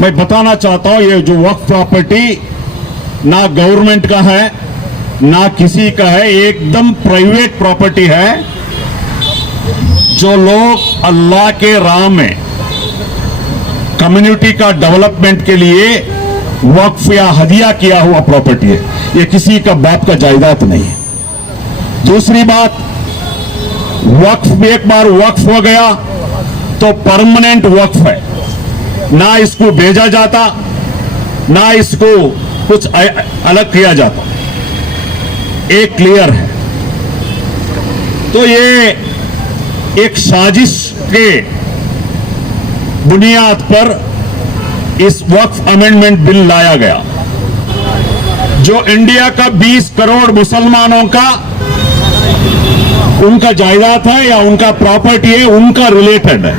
मैं बताना चाहता हूं ये जो वक्फ प्रॉपर्टी ना गवर्नमेंट का है ना किसी का है, एकदम प्राइवेट प्रॉपर्टी है। जो लोग अल्लाह के राह में कम्युनिटी का डेवलपमेंट के लिए वक्फ या हदिया किया हुआ प्रॉपर्टी है, ये किसी का बाप का जायदाद नहीं है। दूसरी बात, वक्फ एक बार वक्फ हो गया तो परमानेंट वक्फ है, ना इसको भेजा जाता ना इसको कुछ अलग किया जाता, एक क्लियर है। तो ये एक साजिश के बुनियाद पर इस वक्फ अमेंडमेंट बिल लाया गया, जो इंडिया का 20 करोड़ मुसलमानों का उनका जायदाद है या उनका प्रॉपर्टी है, उनका रिलेटेड है।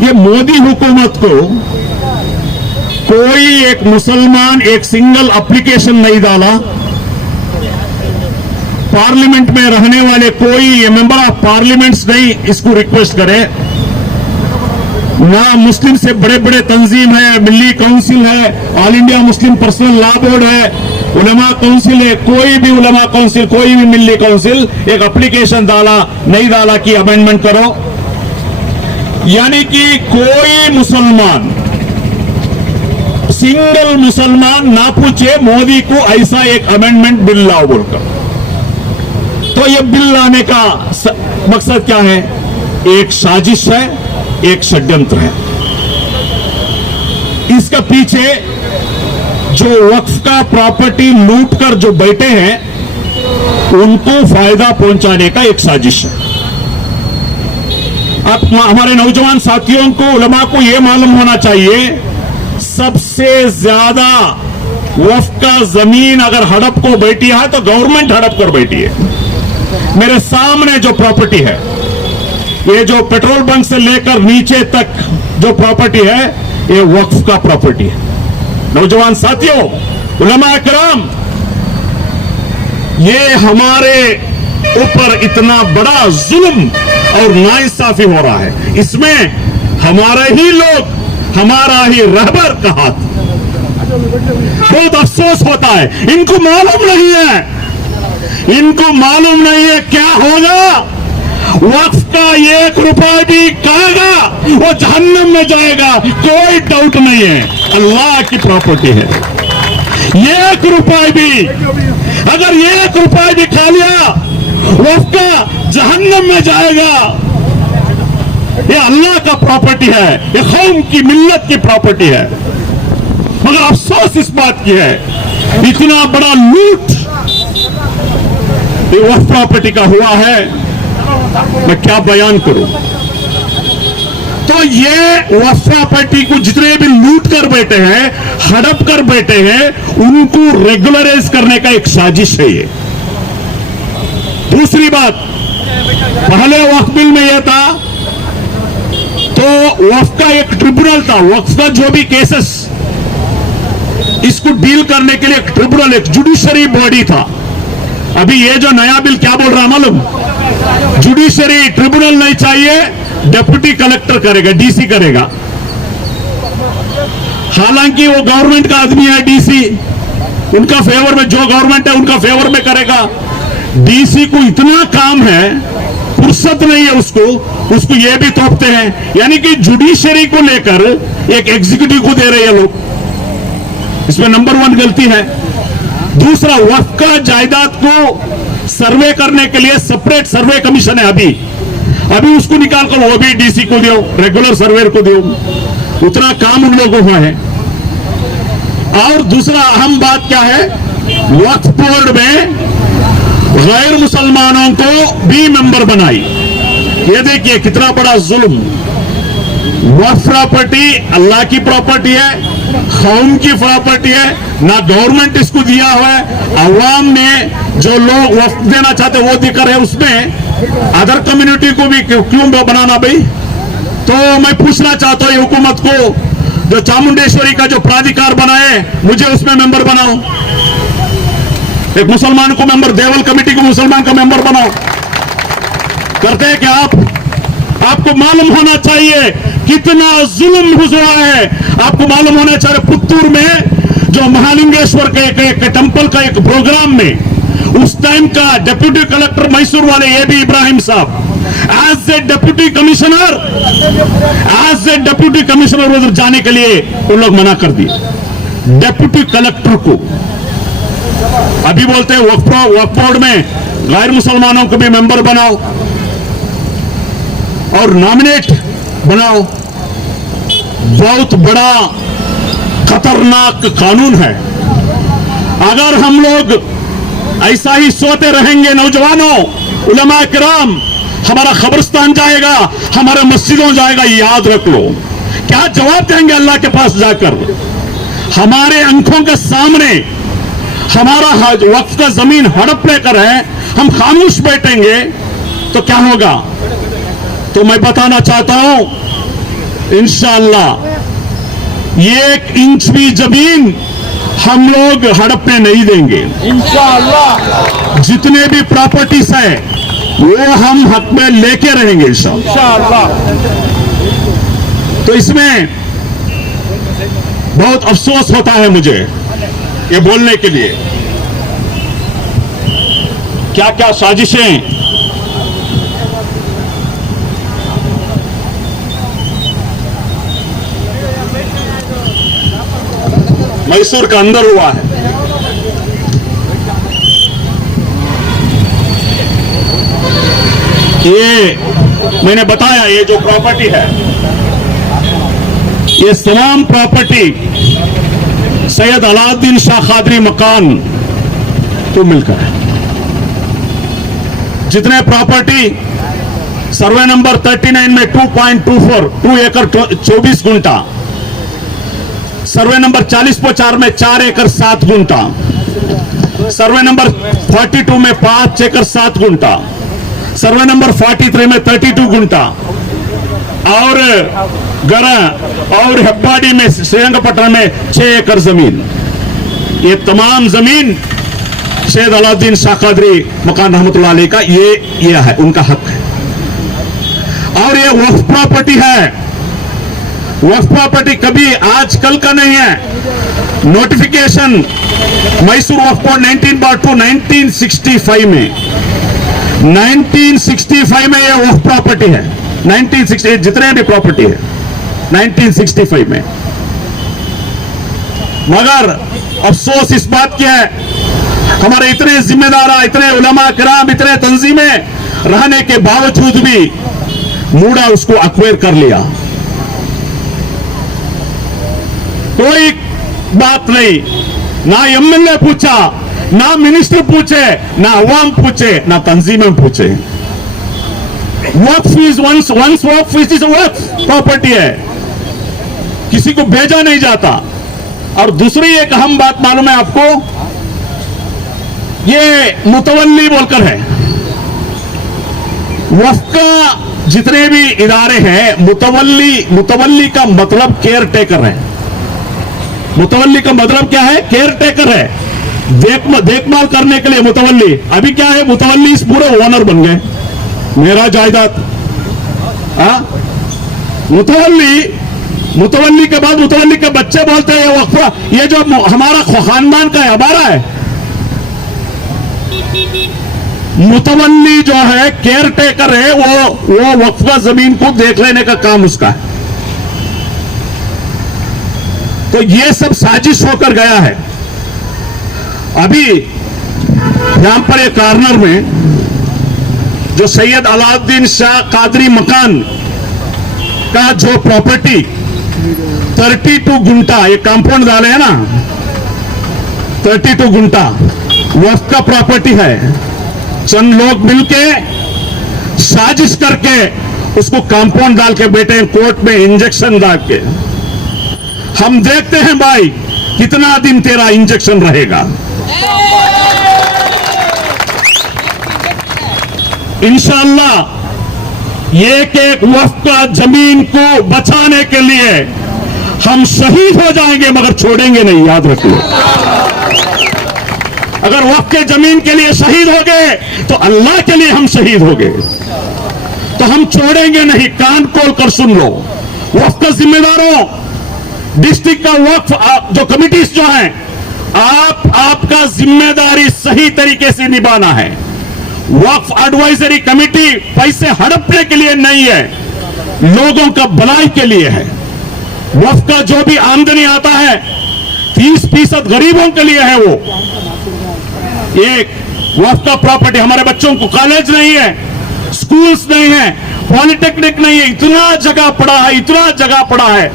ये मोदी हुकूमत को कोई एक मुसलमान एक सिंगल एप्लीकेशन नहीं डाला, पार्लियामेंट में रहने वाले कोई मेंबर ऑफ पार्लियामेंट्स नहीं इसको रिक्वेस्ट करे, ना मुस्लिम से बड़े बड़े तंजीम है, मिली काउंसिल है, all India Muslim personal law board है, उलमा काउंसिल है, कोई भी उलमा काउंसिल कोई भी मिली काउंसिल एक एप्लीकेशन डाला नहीं डाला कि अमेंडमेंट करो। यानी कि कोई मुसलमान सिंगल मुसलमान ना पूछे मोदी को ऐसा एक अमेंडमेंट बिल लाओ बोलकर। तो ये बिल लाने का मकसद क्या है? एक साजिश है, एक षड्यंत्र है। इसका पीछे जो वक्फ का प्रॉपर्टी लूट कर जो बैठे हैं उनको फायदा पहुंचाने का एक साजिश है। अब हमारे नौजवान साथियों को, उलमा को यह मालूम होना चाहिए, सबसे ज्यादा वक्फ का जमीन अगर हड़प को बैठी है तो गवर्नमेंट हड़प कर बैठी है। मेरे सामने जो प्रॉपर्टी है, ये जो पेट्रोल बंक से लेकर नीचे तक जो प्रॉपर्टी है, ये वक्फ का प्रॉपर्टी है। नौजवान साथियों, उलमा इकराम, ये हमारे ऊपर इतना बड़ा जुल्म और नाइंसाफी हो रहा है, इसमें हमारे ही लोग, हमारा ही रहबर का हाथ। बहुत अफसोस होता है, इनको मालूम नहीं है, इनको मालूम नहीं है क्या होगा। वक्फ का 1 रुपया भी खाएगा वो जहन्नम में जाएगा, कोई डाउट नहीं है। अल्लाह की प्रॉपर्टी है, 1 रुपया भी, अगर 1 रुपया भी खा लिया वक्फ का जहन्नम में जाएगा। ये अल्लाह का प्रॉपर्टी है, ये कौम की मिल्लत की प्रॉपर्टी है। मगर अफसोस इस बात की है, इतना बड़ा लूट ये वक्फ प्रॉपर्टी का हुआ है, मैं क्या बयान करूं। तो ये वक्फ प्रॉपर्टी को जितने भी लूट कर बैठे हैं, हड़प कर बैठे हैं, उनको रेगुलराइज करने का एक साजिश है ये। दूसरी बात, पहले वक्फ बिल में यह था तो वक्फ का एक ट्रिब्यूनल था, वक्फ का जो भी केसेस इसको डील करने के लिए एक ट्रिब्यूनल, एक जुडिशरी बॉडी था। अभी ये जो नया बिल क्या बोल रहा है मालूम? जुडिशरी ट्रिब्यूनल नहीं चाहिए, डिप्टी कलेक्टर करेगा, डीसी करेगा। हालांकि वो गवर्नमेंट का आदमी है, डीसी उनका फेवर में, जो गवर्नमेंट है उनका फेवर में करेगा। डीसी को इतना काम है, फुर्सत नहीं है उसको ये भी तोपते हैं। यानी कि जुडिशरी को लेकर एक एग्जीक्यूटिव को दे रहे हैं लोग, इसमें नंबर 1 गलती है। दूसरा, वक्फ का जायदाद को सर्वे करने के लिए सेपरेट सर्वे कमीशन है, अभी उसको निकाल कर वो भी डीसी को दो, रेगुलर सर्वेयर को दो, उतना काम उन लोगों का है। और दूसरा अहम बात क्या है, वक्फ बोर्ड में गैर मुसलमानों को भी मेंबर बनाई। ये देखिए कितना बड़ा जुल्म। वक्फ प्रॉपर्टी अल्लाह की प्रॉपर्टी है, कौम की प्रॉपर्टी है, ना गवर्नमेंट इसको दिया हुआ है। अवाम में जो लोग वक्फ देना चाहते वो देकर है, उसमें अदर कम्युनिटी को भी क्यों बनाना भाई? तो मैं पूछना चाहता हूं हुकूमत को, जो चामुंडेश्वरी का जो प्राधिकार बनाए, मुझे उसमें मेंबर बनाओ, एक मुसलमान को मेंबर, देवल कमेटी को मुसलमान का मेंबर बनाओ। करते हैं क्या आप? आपको मालूम होना चाहिए कितना जुल्म हुआ है आपको मालूम होना चाहिए। पुत्तूर में जो महालिंगेश्वर के एक टेंपल का एक प्रोग्राम में उस टाइम का डिप्टी कलेक्टर मैसूर वाले एबी इब्राहिम साहब एज ए डिप्टी कमिश्नर उधर जाने के लिए उन लोग मना कर दिए डिप्टी कलेक्टर को। अभी बोलते हैं वक्फ बोर्ड में गैर मुसलमानों को भी मेंबर बनाओ और नॉमिनेट बनाओ। बहुत बड़ा खतरनाक कानून है। अगर हम लोग ऐसा ही सोते रहेंगे नौजवानों, उलमा किराम, हमारा कब्रिस्तान जाएगा, हमारे मस्जिदों जाएगा, याद रख लो। क्या जवाब देंगे अल्लाह के पास जाकर? हमारे आंखों के सामने हमारा वक्फ का जमीन हड़प लेकर है, हम खामोश बैठेंगे तो क्या होगा? तो मैं बताना चाहता हूं इंशाअल्लाह 1 इंच भी जमीन हम लोग हड़पने नहीं देंगे इंशाअल्लाह। जितने भी प्रॉपर्टीज है वो हम हक में लेके रहेंगे इंशाअल्लाह। तो इसमें बहुत अफसोस होता है मुझे ये बोलने के लिए, क्या क्या साजिशें मैसूर का अंदर हुआ है। ये मैंने बताया, ये जो प्रॉपर्टी है, ये तमाम प्रॉपर्टी सैयद अलाउद्दीन शाह कादरी मकान को मिलकर है। जितने प्रॉपर्टी सर्वे नंबर 39 में 2.24 2 एकड़ 24 गुंठा, सर्वे नंबर 40/4 में 4 एकड़ 7 गुंठा, सर्वे नंबर 42 में 5 एकड़ 7 गुंठा, सर्वे नंबर 43 में 32 गुंठा और गरा और हेब्बाडी में श्रीरंगपट्टनम में 6 एकड़ जमीन, ये तमाम जमीन सैयद अलाउद्दीन शाह कादरी मकान रहमतुल्लाह अलैह का ये है, उनका हक है। और ये वक्फ प्रॉपर्टी है। वक्फ प्रॉपर्टी कभी आजकल का नहीं है। नोटिफिकेशन मैसूर वक्फ बोर्ड 19/2 1965 में 1965 में ये वक्फ प्रॉपर्टी है। 1960 जितने भी प्रॉपर्टी है 1965 में। मगर अफसोस इस बात की है, हमारे इतने जिम्मेदार, इतने उलमा किराम, इतने तंजीमें रहने के बावजूद भी मूडा उसको अक्वायर कर लिया। कोई बात नहीं, ना एमएलए पूछा, ना मिनिस्टर पूछे, ना अवाम पूछे, ना तंजीमें पूछे। वक्फ इज वंस वक्फ इज वक्फ प्रॉपर्टी है, किसी को भेजा नहीं जाता। और दूसरी एक अहम बात मालूम है आपको, ये मुतवल्ली बोलकर है। वक्फ का जितने भी इदारे हैं, मुतवल्ली का मतलब केयर टेकर है। मुतवल्ली का मतलब क्या है? केयर टेकर है, देखभाल करने के लिए मुतवल्ली। अभी क्या है, मुतवल्ली इस पूरे ओनर बन गए, मेरा जायदाद। मुतवल्ली के बाद मुतवल्ली के बच्चे बोलते हैं ये वक्फा, ये जो हमारा खानदान का है, हमारा है। मुतवल्ली जो है केयर टेकर है, वो वक्फा जमीन को देख लेने का काम उसका है। तो ये सब साजिश होकर गया है। अभी यहां पर एक कॉर्नर में जो सैयद अलाउद्दीन शाह कादरी मकान का जो प्रॉपर्टी 32 गुंठा, ये कंपाउंड डाले है ना, 32 गुंठा वक्फ का प्रॉपर्टी है। चंद लोग मिलके साजिश करके उसको कंपाउंड डाल के बैठे हैं, कोर्ट में इंजेक्शन डाल के। हम देखते हैं भाई कितना दिन तेरा इंजेक्शन रहेगा। इंशाअल्लाह एक एक वक्फ का जमीन को बचाने के लिए हम शहीद हो जाएंगे, मगर छोड़ेंगे नहीं, याद रखिए। अगर वक्फ के जमीन के लिए शहीद हो गए तो अल्लाह के लिए हम शहीद हो गए, तो हम छोड़ेंगे नहीं। कान खोल कर सुन लो, वक्फ का जिम्मेदारों, डिस्ट्रिक्ट का वक्फ जो कमिटीज जो हैं, आपका जिम्मेदारी सही तरीके से निभाना है। वक्फ एडवाइजरी कमेटी पैसे हड़पने के लिए नहीं है, लोगों का भलाई के लिए है। वक्फ का जो भी आमदनी आता है 30% गरीबों के लिए है। वो एक वक्फ का प्रॉपर्टी, हमारे बच्चों को कॉलेज नहीं है, स्कूल्स नहीं है, पॉलिटेक्निक नहीं है, इतना जगह पड़ा है, इतना जगह पड़ा है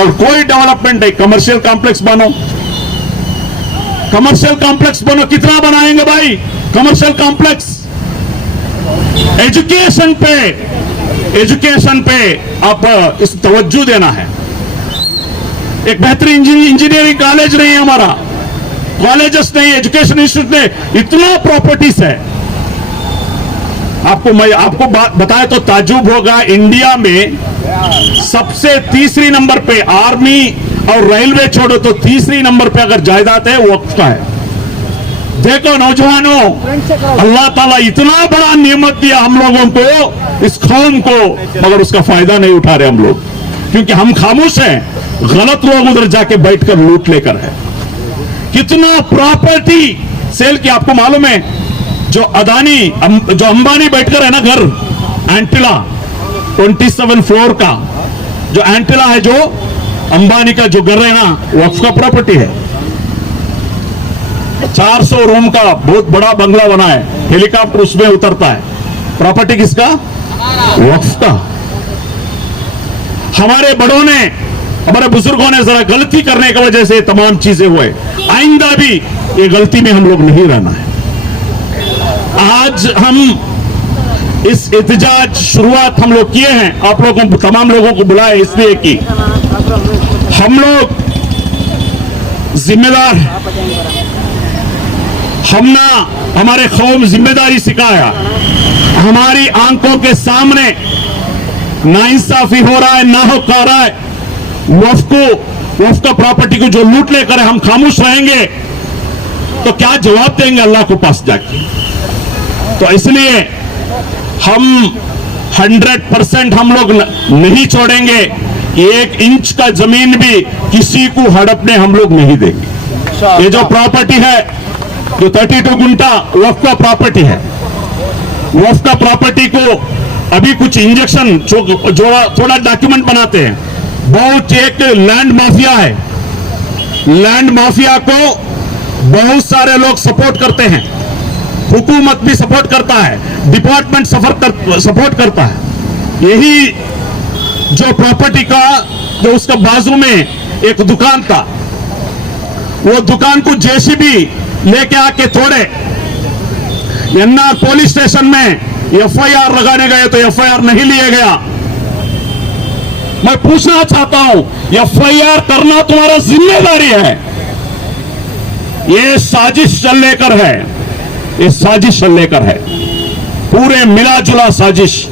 और कोई डेवलपमेंट नहीं। कमर्शियल कॉम्प्लेक्स बनो, कमर्शियल कॉम्प्लेक्स बनो, कितना बनाएंगे भाई कमर्शियल कॉम्प्लेक्स? एजुकेशन पे आप इस तवज्जो देना है। एक बेहतरीन इंजीनियरिंग कॉलेज नहीं है हमारा, कॉलेजेस नहीं, एजुकेशन इंस्टीट्यूट नहीं, इतना प्रॉपर्टीज है। मैं आपको बताए तो ताजुब होगा, इंडिया में सबसे तीसरी नंबर पे, आर्मी और रेलवे छोड़ो तो तीसरी नंबर पे अगर जायदाद है वो वक्फ का है। देखो नौजवानों, अल्लाह ताला इतना बड़ा नियमत दिया हम लोगों को, इस कौम को, मगर उसका फायदा नहीं उठा रहे हम लोग, क्योंकि हम खामोश हैं। गलत लोग उधर जाके बैठकर लूट लेकर है। कितना प्रॉपर्टी सेल की आपको मालूम है? जो अदानी, जो अंबानी बैठकर है ना घर, एंटिला 27 फ्लोर का जो एंटिला है, जो अंबानी का जो घर है ना, वक्फ का प्रॉपर्टी है। 400 रूम का बहुत बड़ा बंगला बना है, हेलीकॉप्टर उसमें उतरता है। प्रॉपर्टी किसका? वक्फ का। हमारे बड़ों ने, हमारे बुजुर्गों ने जरा गलती करने की वजह से तमाम चीजें हुए। आइंदा भी ये गलती में हम लोग नहीं रहना है। आज हम इस एहतजाज शुरुआत हम लोग किए हैं, आप लोगों तमाम लोगों को बुलाए इसलिए कि हम लोग जिम्मेदार हैं। हमारे कौम जिम्मेदारी सिखाया, हमारी आंखों के सामने नाइंसाफी हो रहा है, ना हो पा रहा है। वक्फ का प्रॉपर्टी को जो लूट लेकर हम खामोश रहेंगे तो क्या जवाब देंगे अल्लाह को पास जाके? तो इसलिए हम 100% हम लोग नहीं छोड़ेंगे। 1 इंच का जमीन भी किसी को हड़पने हम लोग नहीं देंगे। ये जो प्रॉपर्टी है, जो 32 गुंठा वक्फ का प्रॉपर्टी है, वक्फ का प्रॉपर्टी को अभी कुछ इंजेक्शन थोड़ा डॉक्यूमेंट बनाते हैं। बहुत एक लैंड माफिया है, लैंड माफिया को बहुत सारे लोग सपोर्ट करते हैं, हुकूमत भी सपोर्ट करता है, डिपार्टमेंट सपोर्ट करता है। यही जो प्रॉपर्टी का जो उसका बाजू में एक दुकान था, वो दुकान को जेसीबी लेके आके तोड़े। यन्ना पुलिस स्टेशन में एफआईआर लगाने गए तो एफआईआर नहीं लिया गया। मैं पूछना चाहता हूं, एफआईआर करना तुम्हारा जिम्मेदारी है। ये साजिश चल लेकर है, ये साजिश चल लेकर है, पूरे मिला जुला साजिश।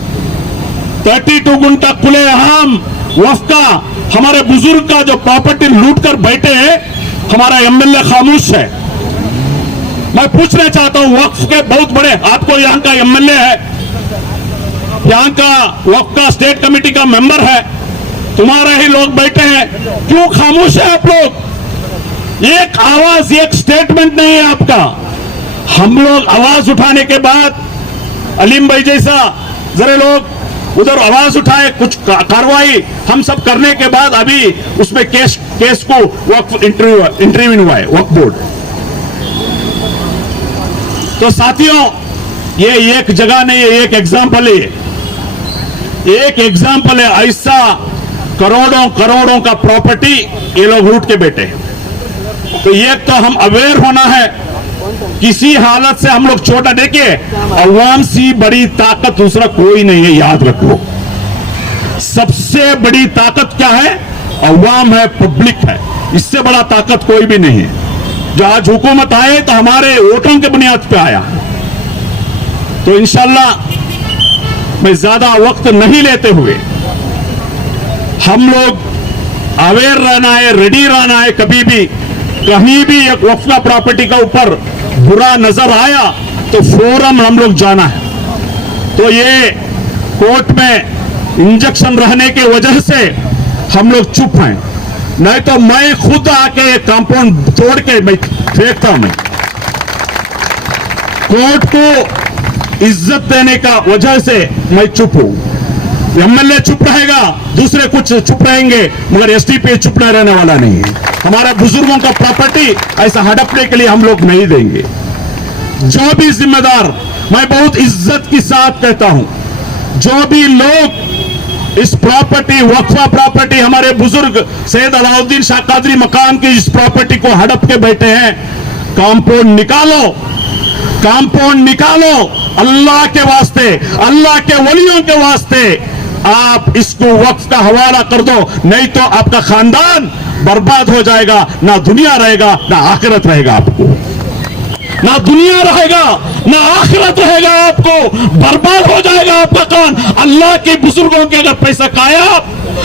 32 गुंठा खुलेआम वक्फ का, हमारे बुजुर्ग का जो प्रॉपर्टी लूट कर बैठे हैं, हमारा एमएलए खामोश है। मैं पूछना चाहता हूं, वक्फ के बहुत बड़े, आपको यहां का एमएलए है, यहां का वक्फ का स्टेट कमेटी का मेंबर है, तुम्हारे ही लोग बैठे हैं, क्यों खामोश है आप लोग? एक आवाज, एक स्टेटमेंट नहीं है आपका। हम लोग आवाज उठाने के बाद, अलीम भाई जैसा जरा लोग उधर आवाज उठाए, कुछ कार्रवाई हम सब करने के बाद अभी उसमें केस को वक्फ इंटरव्यू हुआ है, वक्फ बोर्ड। तो साथियों, ये एक जगह नहीं है, एक एग्जाम्पल है, एक एग्जाम्पल है। ऐसा करोड़ों का प्रॉपर्टी ये लोग लूट के बैठे हैं। तो एक तो हम अवेयर होना है, किसी हालत से हम लोग छोटा, देखिए अवाम से बड़ी ताकत दूसरा कोई नहीं है, याद रखो। सबसे बड़ी ताकत क्या है? अवाम है, पब्लिक है, इससे बड़ा ताकत कोई भी नहीं है। जो आज हुकूमत आए तो हमारे वोटों के बुनियाद पे आया। तो इंशाल्लाह मैं ज्यादा वक्त नहीं लेते हुए, हम लोग अवेयर रहना है, रेडी रहना है। कभी भी कहीं भी एक वक्फ का प्रॉपर्टी का ऊपर बुरा नजर आया तो फौरन हम लोग जाना है। तो ये कोर्ट में इंजेक्शन रहने की वजह से हम लोग चुप हैं, नहीं तो मैं खुद आके कंपाउंड तोड़ के मैं फेंकता हूं। कोर्ट को इज्जत देने का वजह से मैं चुप हूं। एमएलए चुप रहेगा, दूसरे कुछ चुप रहेंगे, मगर एसडीपी चुप नहीं रहने वाला नहीं है। हमारा बुजुर्गों का प्रॉपर्टी ऐसा हड़पने के लिए हम लोग नहीं देंगे। जो भी जिम्मेदार, मैं बहुत इज्जत के साथ कहता हूं, जो भी लोग इस प्रॉपर्टी, वक्फा प्रॉपर्टी, हमारे बुजुर्ग सैयद अलाउद्दीन शाह कादरी मकाम की इस प्रॉपर्टी को हड़प के बैठे हैं, कंपाउंड निकालो, कंपाउंड निकालो। अल्लाह के वास्ते, अल्लाह के वलियों के वास्ते आप इसको वक्फ का हवाला कर दो, नहीं तो आपका खानदान बर्बाद हो जाएगा। ना दुनिया रहेगा ना आखिरत रहेगा आपको, ना दुनिया रहेगा ना आखिरत रहेगा, आपको बर्बाद हो जाएगा आपका कान। अल्लाह के बुजुर्गों के अगर पैसा खाया,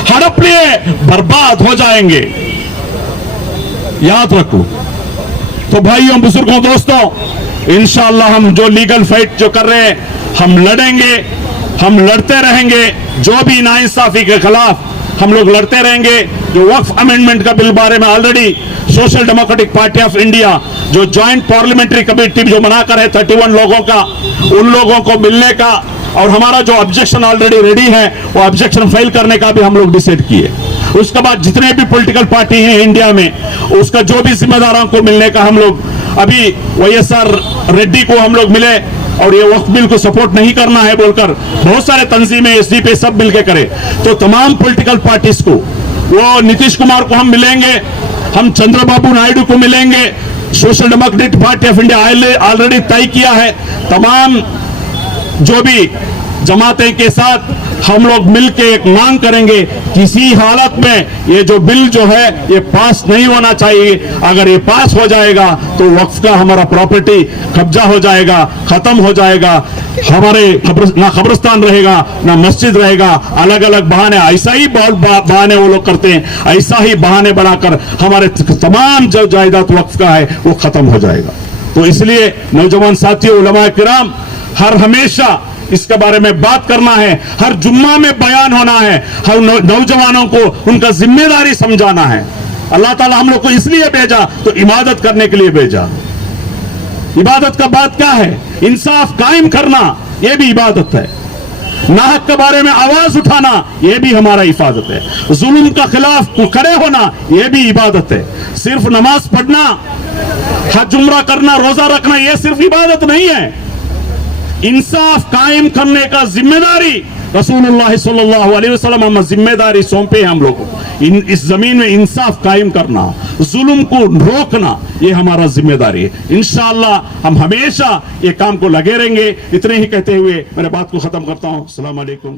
हड़प लिए, बर्बाद हो जाएंगे, याद रखो। तो भाइयों, बुजुर्गों, दोस्तों, इंशाअल्लाह हम जो लीगल फाइट जो कर रहे हैं, हम लड़ेंगे, हम लड़ते रहेंगे। जो भी नाइंसाफी के खिलाफ हम लोग लड़ते रहेंगे। जो वक्फ अमेंडमेंट का बिल बारे में already social democratic party of India जो ज्वाइंट पार्लियामेंट्री कमेटी जो बनाकर है 31 लोगों का, उन लोगों को मिलने का, और हमारा जो ऑब्जेक्शन ऑलरेडी रेडी है, वो ऑब्जेक्शन फाइल करने का भी हम लोग डिसाइड किए। उसके बाद जितने भी पॉलिटिकल पार्टी हैं इंडिया में, उसका जो भी जिम्मेदारों को मिलने का, हम लोग अभी वाईएसआर रेड्डी को हम लोग मिले और ये वक्फ बिल को सपोर्ट नहीं करना है बोलकर बहुत सारे तंजीमें एसडीपी सब मिलकर करे। तो तमाम पॉलिटिकल पार्टीज को, वो नीतीश कुमार को हम मिलेंगे, हम चंद्रबाबू नायडू को मिलेंगे, social democratic party of India already तय किया है। तमाम जो भी जमातें के साथ हम लोग मिलकर एक मांग करेंगे, किसी हालत में ये जो बिल जो है ये पास नहीं होना चाहिए। अगर ये पास हो जाएगा तो वक्फ का हमारा प्रॉपर्टी कब्जा हो जाएगा, खत्म हो जाएगा। हमारे ना कब्रिस्तान रहेगा ना मस्जिद रहेगा, अलग अलग बहाने, ऐसा ही बहुत बहाने वो लोग करते हैं, ऐसा ही बहाने बनाकर हमारे तमाम जो जायदाद वक्फ का है वो खत्म हो जाएगा। तो इसलिए नौजवान साथियों, उलमा किराम, हर हमेशा इसके बारे में बात करना है, हर जुम्मा में बयान होना है, हर नौजवानों को उनका जिम्मेदारी समझाना है। अल्लाह ताला हम लोग को इसलिए भेजा तो इबादत करने के लिए भेजा। इबादत का बात क्या है? इंसाफ कायम करना, यह भी इबादत है। नाहक के बारे में आवाज उठाना, यह भी हमारा हिफाजत है। जुल्म का खिलाफ खड़े होना, यह भी इबादत है। सिर्फ नमाज पढ़ना, हज उम्रा करना, रोजा रखना, यह सिर्फ इबादत नहीं है। इंसाफ कायम करने का जिम्मेदारी रसूलुल्लाह सल्लल्लाहु अलैहि वसल्लम हम जिम्मेदारी सौंपे हम लोगों को। इस जमीन में इंसाफ कायम करना, जुल्म को रोकना, ये हमारा जिम्मेदारी है। इंशाअल्लाह हम हमेशा ये काम को लगे रहेंगे। इतने ही कहते हुए मेरे बात को खत्म करता हूं। अस्सलाम वालेकुम।